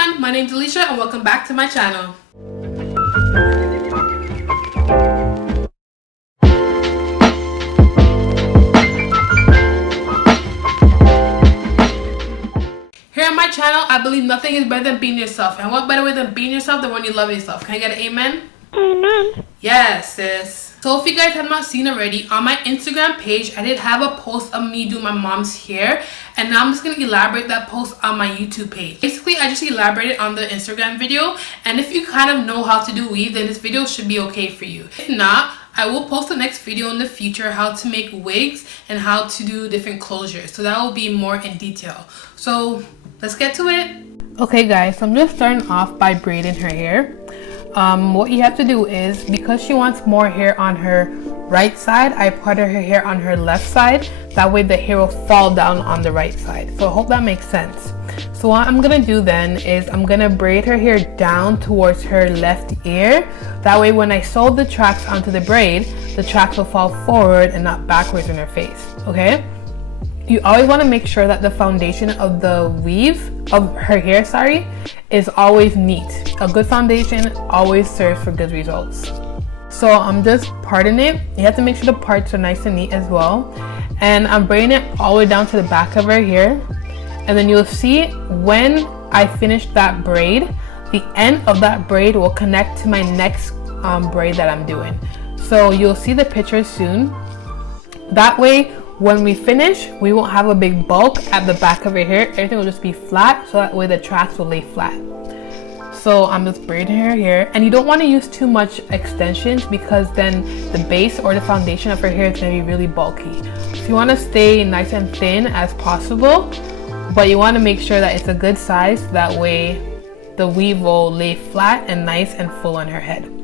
everyone, my name is Alicia and welcome back to my channel. Here on my channel, I believe nothing is better than being yourself. And what better way than being yourself than when you love yourself? Can I get an amen? Amen. Yes, sis. So if you guys have not seen already, on my Instagram page, I did have a post of me doing my mom's hair. And now I'm just going to elaborate that post on my YouTube page. Basically, I just elaborated on the Instagram video. And if you kind of know how to do weave, then this video should be okay for you. If not, I will post the next video in the future how to make wigs and how to do different closures. So that will be more in detail. So let's get to it. Okay guys, so I'm just starting off by braiding her hair. What you have to do is, because she wants more hair on her right side, I put her hair on her left side. That way the hair will fall down on the right side. So I hope that makes sense. So what I'm gonna do then is I'm gonna braid her hair down towards her left ear. That way when I sew the tracks onto the braid, the tracks will fall forward and not backwards in her face, okay? You always want to make sure that the foundation of the weave of her hair, is always neat. A good foundation always serves for good results. So I'm just parting it. You have to make sure the parts are nice and neat as well. And I'm braiding it all the way down to the back of her hair. And then you'll see when I finish that braid, the end of that braid will connect to my next braid that I'm doing. So you'll see the picture soon. That way, when we finish, we won't have a big bulk at the back of her hair. Everything will just be flat, so that way the tracks will lay flat. So I'm just braiding her hair, and you don't want to use too much extensions because then the base or the foundation of her hair is going to be really bulky. So you want to stay nice and thin as possible, but you want to make sure that it's a good size. That way the weave will lay flat and nice and full on her head.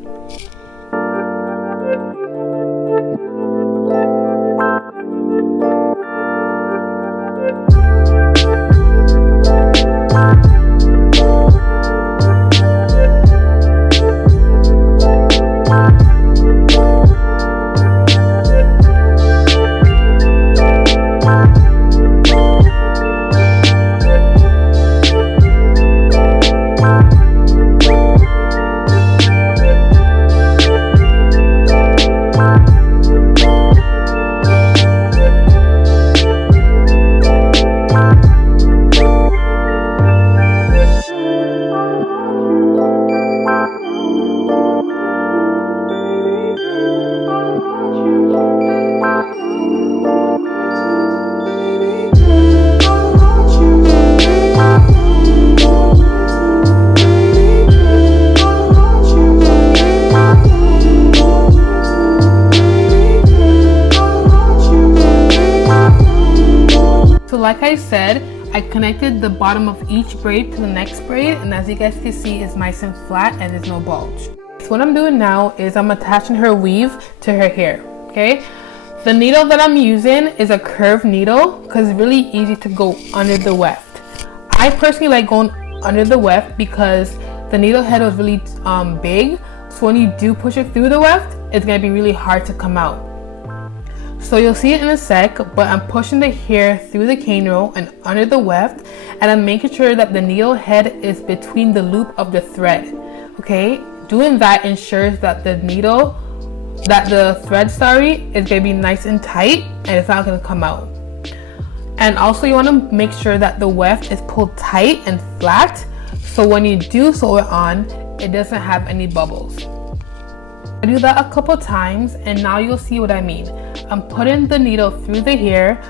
Like I said, I connected the bottom of each braid to the next braid, and as you guys can see, it's nice and flat and there's no bulge. So what I'm doing now is I'm attaching her weave to her hair, okay? The needle that I'm using is a curved needle because it's really easy to go under the weft. I personally like going under the weft because the needle head was really big, so when you do push it through the weft, it's going to be really hard to come out. So you'll see it in a sec, but I'm pushing the hair through the cane row and under the weft, and I'm making sure that the needle head is between the loop of the thread, okay? Doing that ensures that the thread, is gonna be nice and tight and it's not gonna come out. And also you wanna make sure that the weft is pulled tight and flat, so when you do sew it on, it doesn't have any bubbles. I do that a couple times, and now you'll see what I mean. I'm putting the needle through the hair,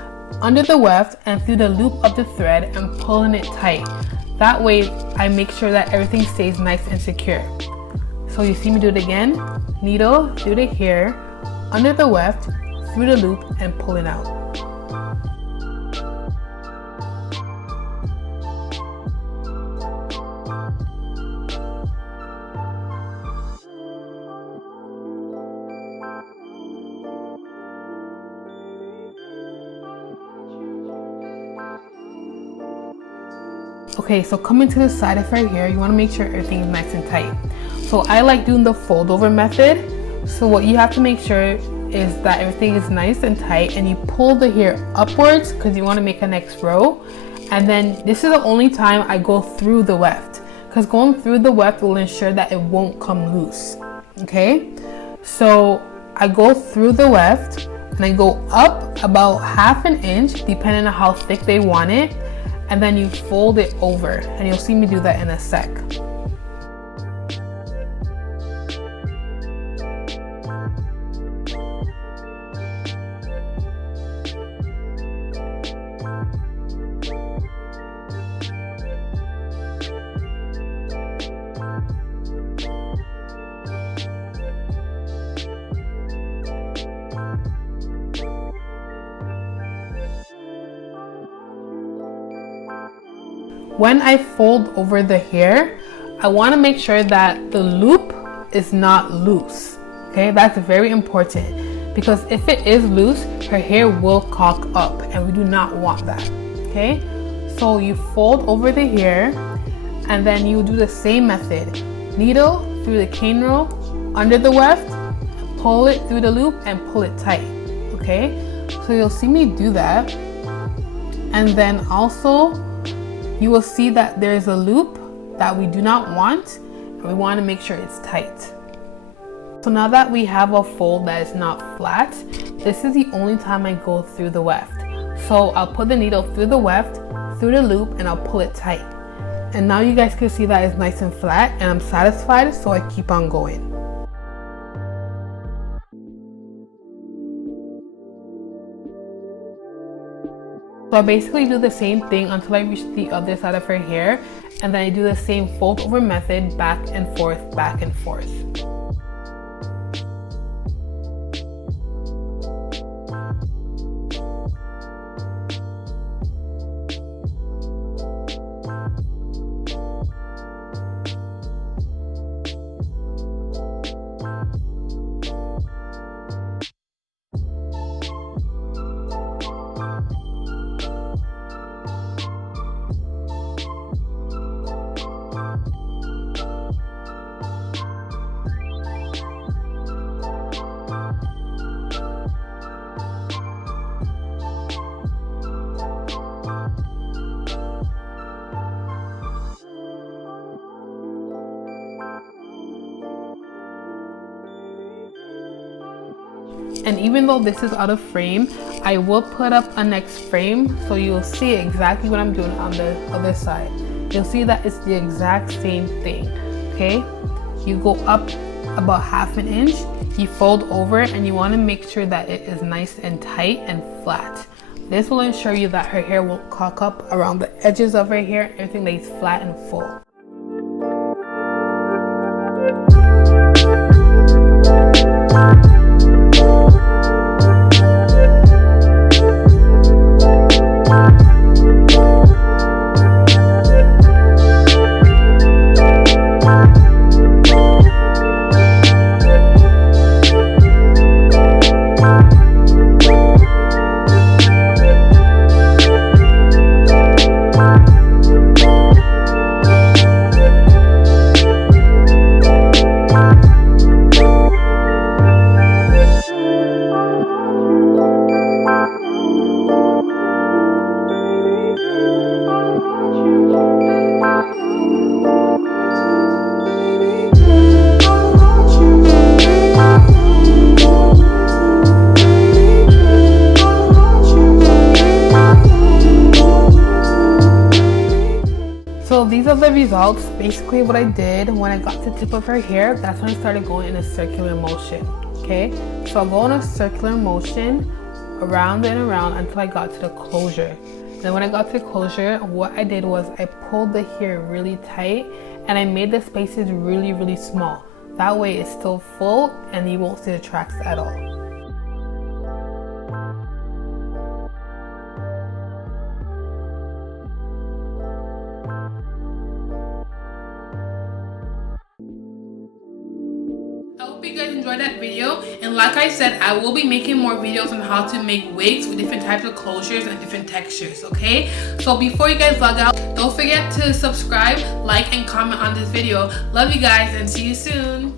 under the weft, and through the loop of the thread and pulling it tight. That way I make sure that everything stays nice and secure. So you see me do it again. Needle through the hair, under the weft, through the loop, and pulling out. Okay, so coming to the side of her hair, you want to make sure everything is nice and tight. So I like doing the fold over method. So what you have to make sure is that everything is nice and tight, and you pull the hair upwards because you want to make a next row. And then this is the only time I go through the weft. because going through the weft will ensure that it won't come loose. Okay, so I go through the weft and I go up about 1/2 inch depending on how thick they want it, and then you fold it over, and you'll see me do that in a sec. When I fold over the hair, I want to make sure that the loop is not loose. Okay, that's very important, because if it is loose, her hair will cock up, and we do not want that. Okay, so you fold over the hair, and then you do the same method. Needle through the cane roll under the weft, pull it through the loop and pull it tight. Okay, so you'll see me do that, and then also you will see that there's a loop that we do not want, and we want to make sure it's tight. So now that we have a fold that is not flat, this is the only time I go through the weft. So I'll put the needle through the weft, through the loop, and I'll pull it tight. And now you guys can see that it's nice and flat, and I'm satisfied, so I keep on going. So I basically do the same thing until I reach the other side of her hair, and then I do the same fold over method, back and forth, back and forth. And even though this is out of frame, I will put up a next frame so you'll see exactly what I'm doing on the other side. You'll see that it's the exact same thing. Okay, you go up about 1/2 inch, you fold over, and you want to make sure that it is nice and tight and flat. This will ensure you that her hair won't cock up around the edges of her hair, everything lays flat and full. So these are the results. Basically what I did when I got to the tip of her hair, that's when I started going in a circular motion. Okay, so I'll go in a circular motion around and around until I got to the closure. Then when I got to the closure, what I did was I pulled the hair really tight, and I made the spaces really small. That way it's still full and you won't see the tracks at all. I hope you guys enjoyed that video, and like I said, I will be making more videos on how to make wigs with different types of closures and different textures, okay? So before you guys log out, don't forget to subscribe, like, and comment on this video. Love you guys, and see you soon.